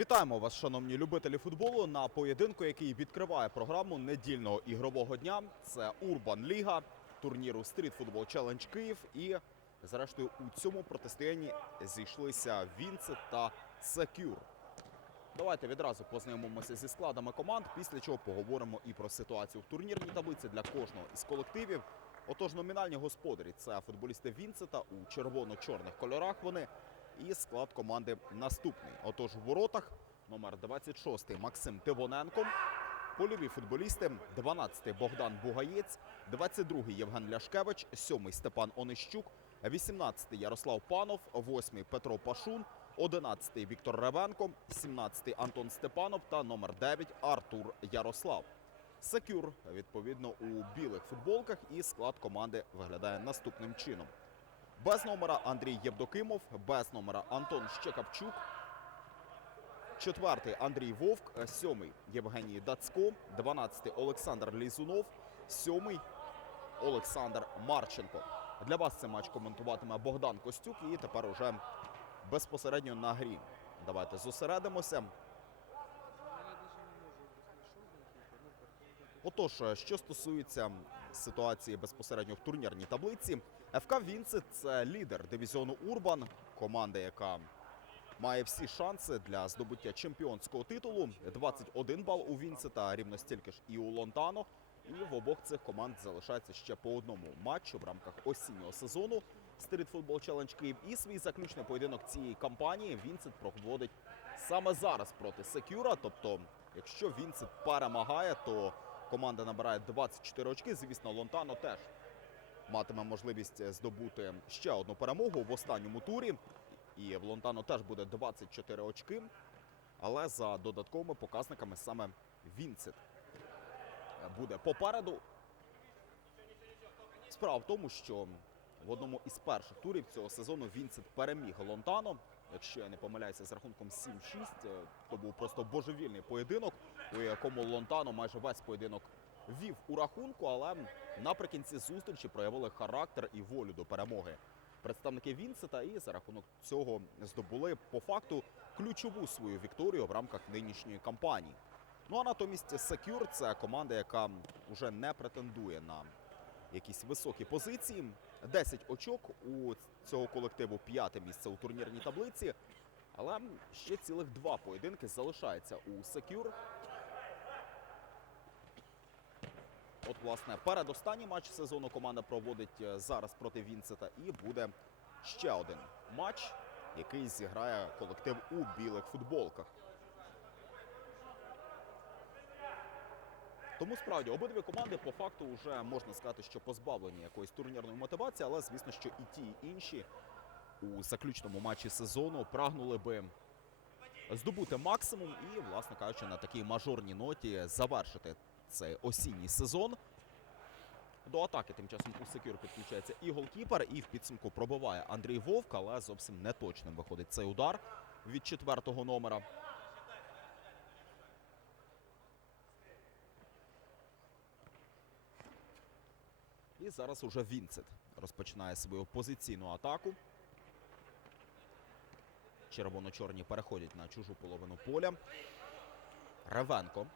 Вітаємо вас, шановні любителі футболу, на поєдинку, який відкриває програму недільного ігрового дня. Це Урбан Ліга, турніру Street Football Challenge Київ. І, зрештою, у цьому протистоянні зійшлися Вінцет та Секюр. Давайте відразу познайомимося зі складами команд, після чого поговоримо і про ситуацію в турнірній таблиці для кожного із колективів. Отож, номінальні господарі це футболісти Вінцета у червоно-чорних кольорах. Вони і склад команди наступний. Отож, в воротах номер 26 Максим Тивоненко. Польові футболісти 12 Богдан Бугаєць, 22 Євген Ляшкевич, 7 Степан Онищук, 18 Ярослав Панов, 8 Петро Пашун, 11 Віктор Ревенко, 17 Антон Степанов та номер 9 Артур Ярослав. Секюр, відповідно, у білих футболках і склад команди виглядає наступним чином. Без номера Андрій Євдокимов, без номера Антон Щекапчук, четвертий Андрій Вовк, сьомий Євгеній Дацько, дванадцятий Олександр Лізунов, сьомий Олександр Марченко. Для вас цей матч коментуватиме Богдан Костюк і тепер уже безпосередньо на грі. Давайте зосередимося. Отож, що стосується ситуації безпосередньо в турнірній таблиці, ФК Вінцет це лідер дивізіону Урбан, команда, яка має всі шанси для здобуття чемпіонського титулу. 21 бал у Вінцета, рівно стільки ж і у Лонтано. І в обох цих команд залишається ще по одному матчу в рамках осіннього сезону Street Football Challenge Київ. І свій заключний поєдинок цієї кампанії Вінцет проводить саме зараз проти Секюра. Тобто, якщо Вінцет перемагає, то команда набирає 24 очки. Звісно, Лонтано теж матиме можливість здобути ще одну перемогу в останньому турі. І в Лонтано теж буде 24 очки. Але за додатковими показниками саме Вінцет буде попереду. Справа в тому, що в одному із перших турів цього сезону Вінцет переміг Лонтано. Якщо я не помиляюся з рахунком 7-6, е, то був просто божевільний поєдинок, у якому Лонтано майже весь поєдинок вів у рахунку, але наприкінці зустрічі проявили характер і волю до перемоги. Представники Вінцета і за рахунок цього здобули по факту ключову свою вікторію в рамках нинішньої кампанії. Ну а натомість Секюр це команда, яка вже не претендує на якісь високі позиції. 10 очок у цього колективу п'яте місце у турнірній таблиці. Але ще цілих два поєдинки залишається у Секюр. От, власне, передостанній матч сезону команда проводить е, зараз проти Вінцета. І буде ще один матч, який зіграє колектив у білих футболках. Тому справді обидві команди по факту вже можна сказати, що позбавлені якоїсь турнірної мотивації, але звісно, що і ті, і інші у заключному матчі сезону прагнули би здобути максимум і, власне кажучи, на такій мажорній ноті завершити цей осінній сезон. До атаки тим часом у Секюр підключається і голкіпер, і в підсумку пробиває Андрій Вовк, але зовсім неточним виходить цей удар від четвертого номера. І зараз уже Вінцет розпочинає свою позиційну атаку. Червоно-чорні переходять на чужу половину поля. Ревенко.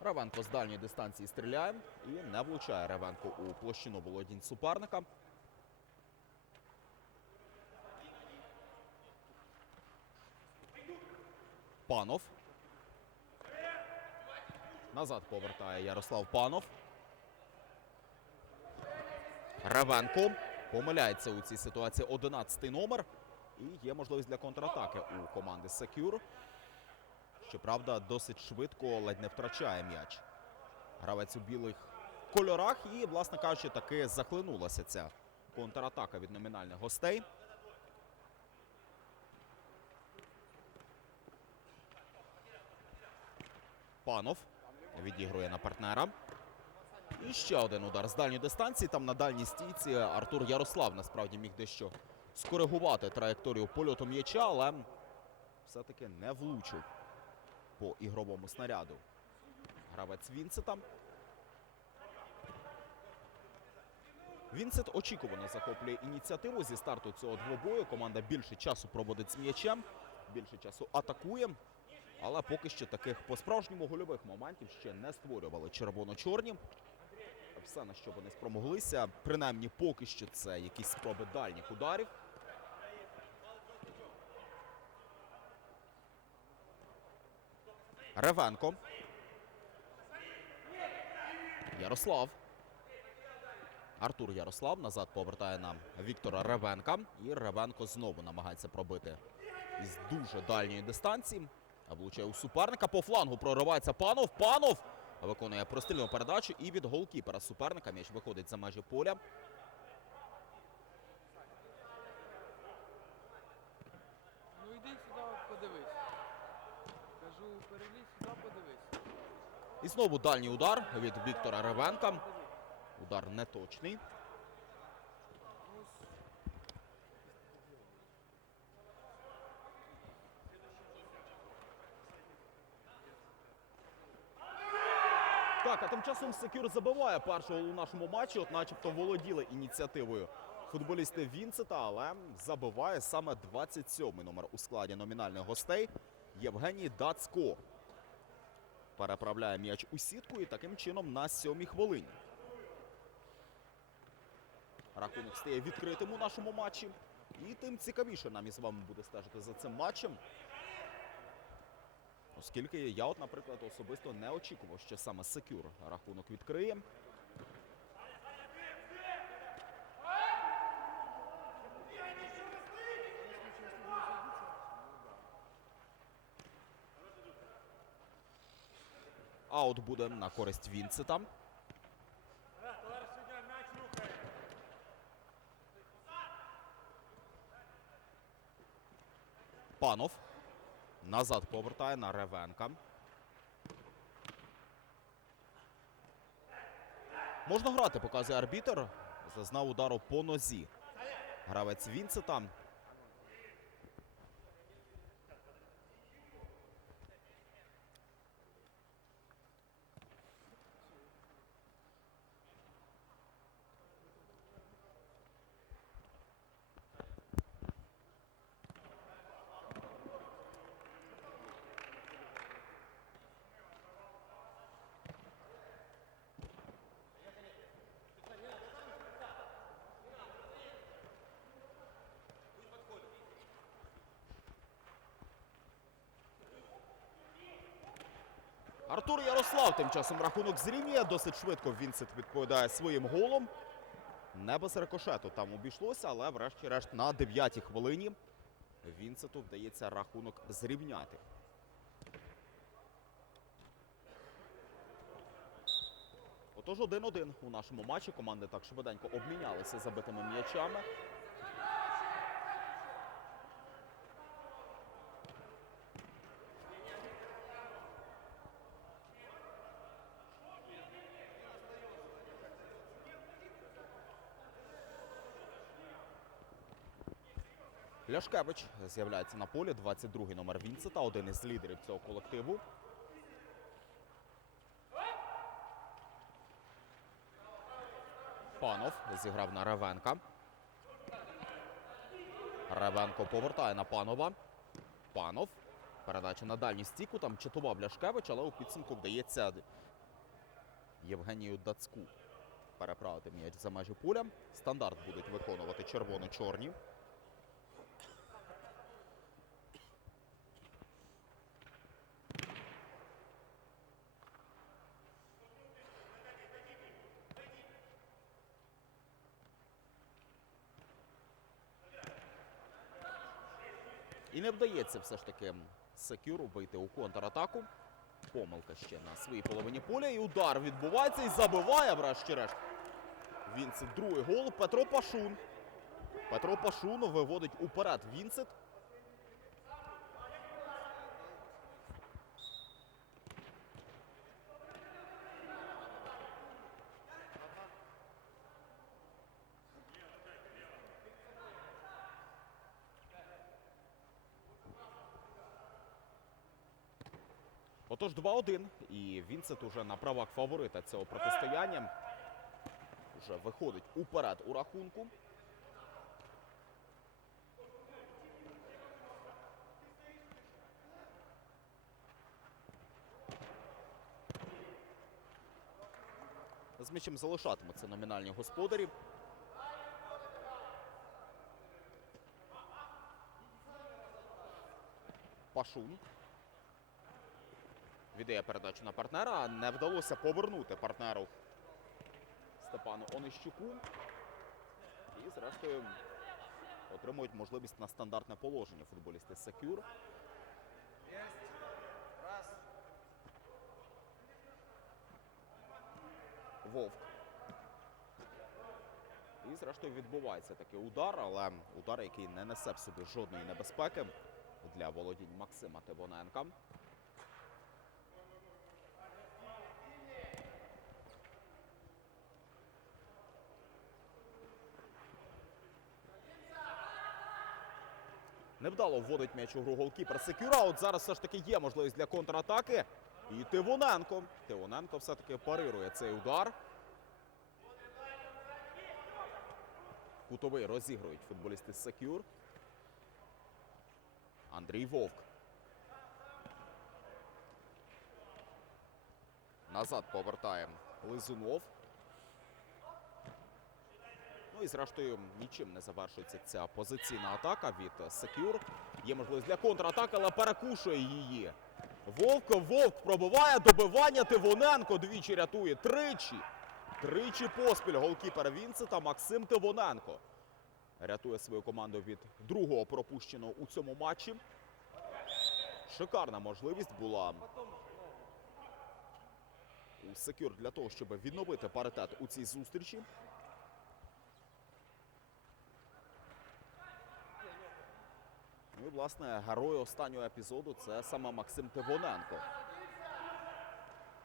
Ревенко з дальньої дистанції стріляє і не влучає Ревенко у площину володінь суперника. Панов. Назад повертає Ярослав Панов. Ревенко помиляється у цій ситуації 11 номер. І є можливість для контратаки у команди Секюр. Щоправда, досить швидко ледь не втрачає м'яч. Гравець у білих кольорах. І, власне кажучи, таки захлинулася ця контратака від номінальних гостей. Панов відігрує на партнера. І ще один удар з дальньої дистанції. Там на дальній стійці Артур Ярослав насправді міг дещо скоригувати траєкторію польоту м'яча, але все-таки не влучив по ігровому снаряду. Гравець Вінцета. Вінцет очікувано захоплює ініціативу зі старту цього двобою. Команда більше часу проводить з м'ячем. більше часу атакує. Але поки що таких по-справжньому гольових моментів ще не створювали червоно-чорні. Все, на що вони спромоглися, принаймні поки що це якісь спроби дальніх ударів. Ревенко. Ярослав. Артур Ярослав назад повертає на Віктора Ревенка. І Ревенко знову намагається пробити із дуже дальньої дистанції. Влучає у суперника. По флангу проривається панов. Панов виконує прострільну передачу. І від голкіпера суперника м'яч виходить за межі поля. Знову дальній удар від Віктора Ревенка. Удар неточний. Так, а тим часом Секюр забиває першого у нашому матчі, от начебто володіли ініціативою футболісти Вінцета, але забиває саме 27-й номер у складі номінальних гостей Євгеній Дацько. Переправляє м'яч у сітку і таким чином на сьомій хвилині. Рахунок стає відкритим у нашому матчі. І тим цікавіше нам із вами буде стежити за цим матчем. Оскільки я, от, наприклад, особисто не очікував, що саме Секюр рахунок відкриє. Аут буде на користь Вінцета. Панов. Назад повертає на Ревенка. Можна грати, показує арбітер. Зазнав удару по нозі. Гравець Вінцета. Артур Ярослав тим часом рахунок зрівнює. Досить швидко Вінцет відповідає своїм голом. Не без рикошету там обійшлося, але врешті-решт на 9-й хвилині Вінцету вдається рахунок зрівняти. Отож 1-1 у нашому матчі. Команди так швиденько обмінялися забитими м'ячами. Ляшкевич з'являється на полі. 22-й номер Вінцета, один із лідерів цього колективу. Панов зіграв на Ревенка. Ревенко повертає на панова. Панов. Передача на дальню стіку. Там чатував Ляшкевич, але у підсумку вдається Євгенію Дацьку переправити м'яч за межі поля. Стандарт будуть виконувати червоно-чорні. Не вдається все ж таки Секюру вийти у контратаку. Помилка ще на своїй половині поля. І удар відбувається і забиває, врешті-решт. Вінцит другий гол. Петро Пашун. Петро Пашун виводить уперед Вінцет. Тож 2-1. І Вінцет уже на правах фаворита цього протистояння. Вже виходить уперед у рахунку. З м'ячем залишатиметься номінальні господарі. Пашун. Віддає передачу на партнера. Не вдалося повернути партнеру Степану Онищуку. І зрештою отримують можливість на стандартне положення футболісти Секюр. Вовк. І зрештою відбувається такий удар, але удар, який не несе в собі жодної небезпеки для володінь Максима Тивоненка. Невдало вводить м'яч у гру голкіпер Секюра. От зараз все ж таки є можливість для контратаки. І Тивоненко. Тивоненко все-таки парирує цей удар. Кутовий розігрують футболісти Секюр. Андрій Вовк. Назад повертає Лизунов. Ну і зрештою нічим не завершується ця позиційна атака від Секюр. Є можливість для контратаки, але перекушує її. Вовк, Вовк пробиває добивання. Тивоненко двічі рятує. Тричі. Тричі поспіль голкіпер Вінцета Максим Тивоненко. Рятує свою команду від другого пропущеного у цьому матчі. Шикарна можливість була у Секюр для того, щоб відновити паритет у цій зустрічі. Ну і, власне, герой останнього епізоду це саме Максим Тивоненко.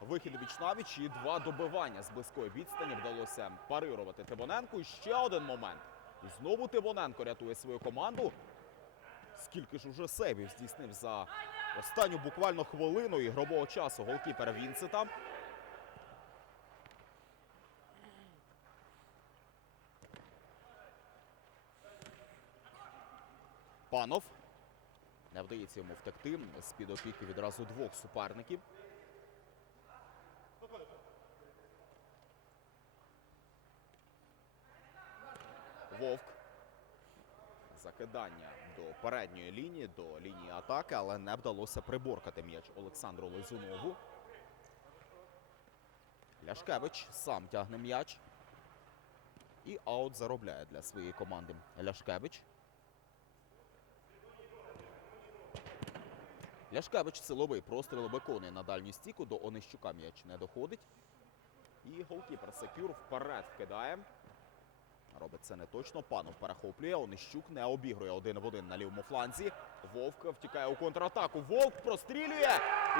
Вихід віч навіч і два добивання з близької відстані вдалося парирувати Тивоненку. І ще один момент. І знову Тивоненко рятує свою команду. Скільки ж уже сейвів здійснив за останню буквально хвилину ігрового часу голкіпера Вінцета. Панов. Не вдається йому втекти з-під опіки відразу двох суперників. Вовк. Закидання до передньої лінії, до лінії атаки, але не вдалося приборкати м'яч Олександру Лизунову. Ляшкевич сам тягне м'яч. І аут заробляє для своєї команди Ляшкевич. Ляшкевич силовий простріл виконує на дальню стіку. До Онищука м'яч не доходить. І голкіпер Секюр вперед вкидає. Робить це не точно. Панов перехоплює. Онищук не обігрує один в один на лівому фланзі. Вовк втікає у контратаку. Вовк прострілює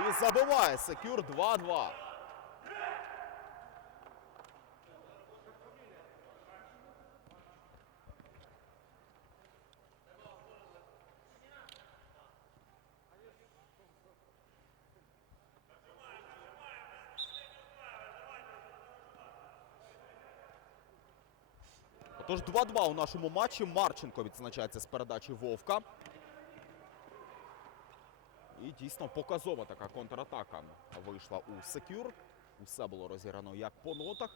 і забиває Секюр 2-2. Тож 2-2 у нашому матчі. Марченко відзначається з передачі Вовка. І дійсно показова така контратака вийшла у Секюр. Усе було розіграно як по нотах.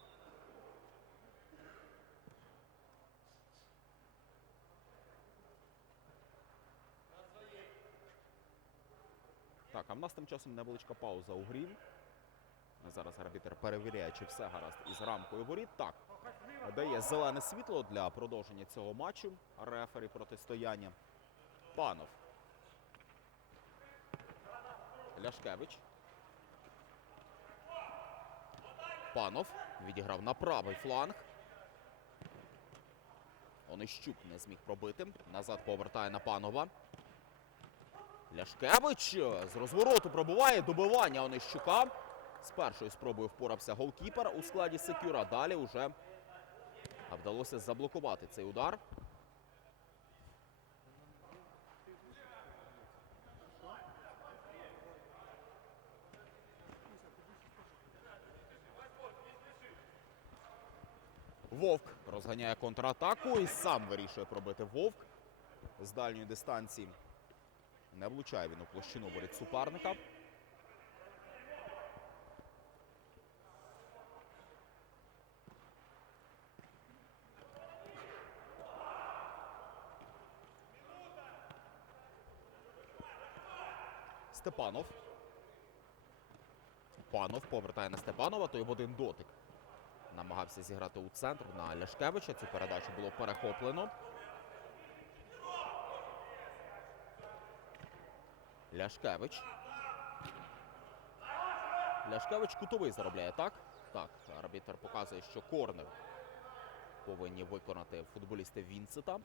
Так, а в нас тим часом невеличка пауза у грі. Зараз арбітер перевіряє, чи все гаразд із рамкою воріт. Так, дає зелене світло для продовження цього матчу. Рефері протистояння. Панов. Ляшкевич. Панов відіграв на правий фланг. Онищук не зміг пробити. Назад повертає на панова. Ляшкевич з розвороту пробуває добивання Онищука. З першою спробою впорався голкіпер у складі Секюра. Далі вже вдалося заблокувати цей удар. Вовк розганяє контратаку і сам вирішує пробити Вовк з дальньої дистанції. Не влучає він у площину воріт суперника. Степанов. Панов повертає на Степанова, той в один дотик. Намагався зіграти у центр на Ляшкевича. Цю передачу було перехоплено. Ляшкевич. Ляшкевич кутовий заробляє, так? Так, арбітер показує, що корнер повинні виконати футболісти Вінцета.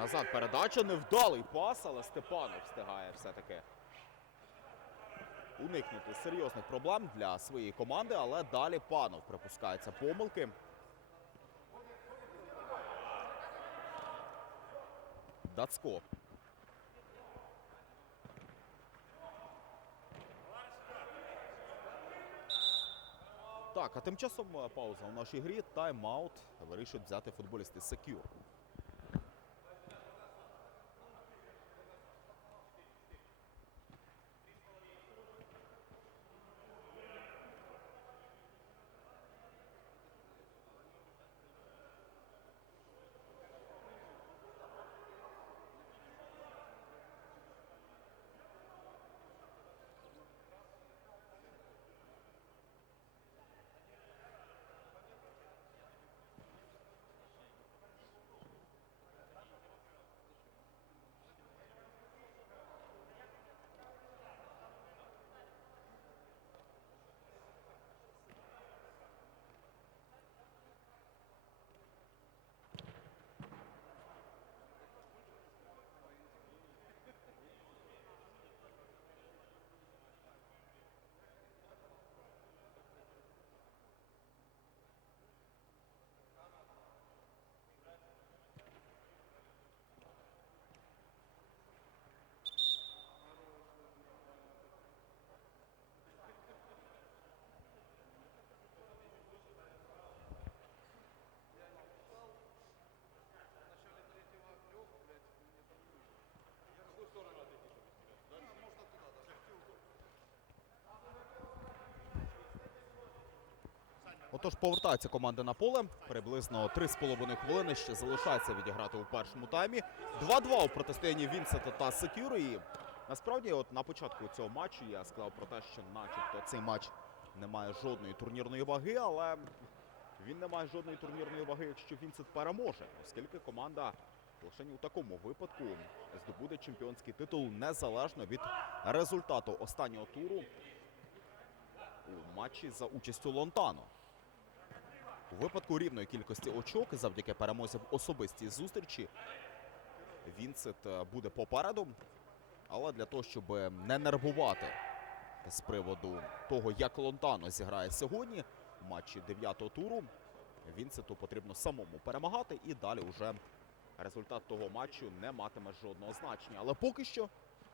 Назад передача, невдалий пас, але Степанов встигає все-таки уникнути серйозних проблем для своєї команди, але далі панов припускається помилки. Дацько. Так, а тим часом е, пауза у нашій грі. Тайм-аут вирішують взяти футболісти Секюр. Отож, повертається команда на поле. Приблизно 3,5 хвилини ще залишається відіграти у першому таймі. 2-2 у протистоянні Вінсета та Секюри. Насправді, от на початку цього матчу я сказав про те, що начебто цей матч не має жодної турнірної ваги, але він не має жодної турнірної ваги, якщо Вінсет переможе, оскільки команда лише у такому випадку здобуде чемпіонський титул незалежно від результату останнього туру у матчі за участю Лонтано. У випадку рівної кількості очок завдяки перемозі в особистій зустрічі Вінсет е, буде попереду. Але для того, щоб не нервувати з приводу того, як Лонтано зіграє сьогодні в матчі 9-го туру, Вінсету потрібно самому перемагати і далі вже результат того матчу не матиме жодного значення. Але поки що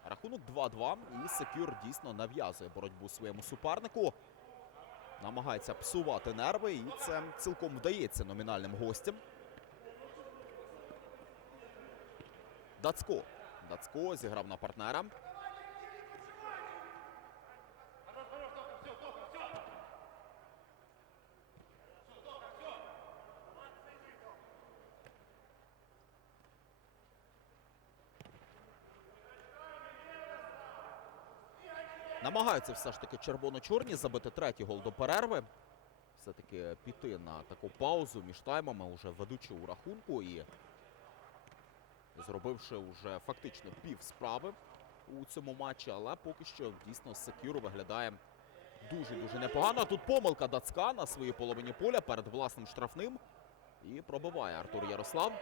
рахунок 2-2 і Секюр дійсно нав'язує боротьбу своєму супернику намагається псувати нерви, і це цілком вдається номінальним гостям. Дацько. Дацько зіграв на партнера. Намагаються все ж таки червоно-чорні забити третій гол до перерви. Все-таки піти на таку паузу між таймами, уже ведучи у рахунку і зробивши вже фактично пів справи у цьому матчі, але поки що дійсно Секюро виглядає дуже-дуже непогано. Тут помилка Дацка на своїй половині поля перед власним штрафним. І пробиває Артур Ярослав.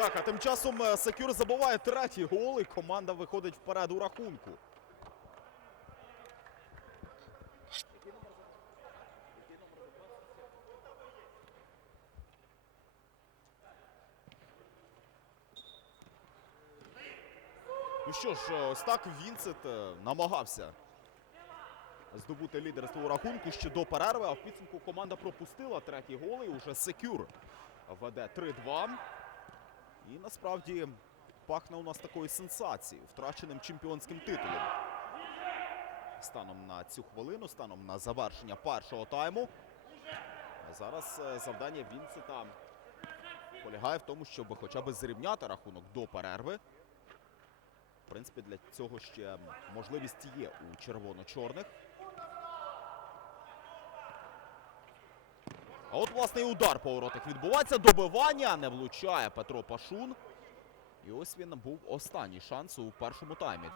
Так, а тим часом е, секюр забуває третій гол і команда виходить вперед у рахунку. Ну що ж, ось так Вінцет е, намагався здобути лідерство у рахунку ще до перерви. А в підсумку команда пропустила третій гол і уже секюр веде 3-2. І насправді пахне у нас такою сенсацією, втраченим чемпіонським титулом. Станом на цю хвилину, станом на завершення першого тайму. А Зараз е, завдання Вінцета полягає в тому, щоб хоча б зрівняти рахунок до перерви. В принципі, для цього ще можливість є у червоно-чорних. А от власне і удар по воротах відбувається. Добивання не влучає Петро Пашун. І ось він був останній шанс у першому таймі.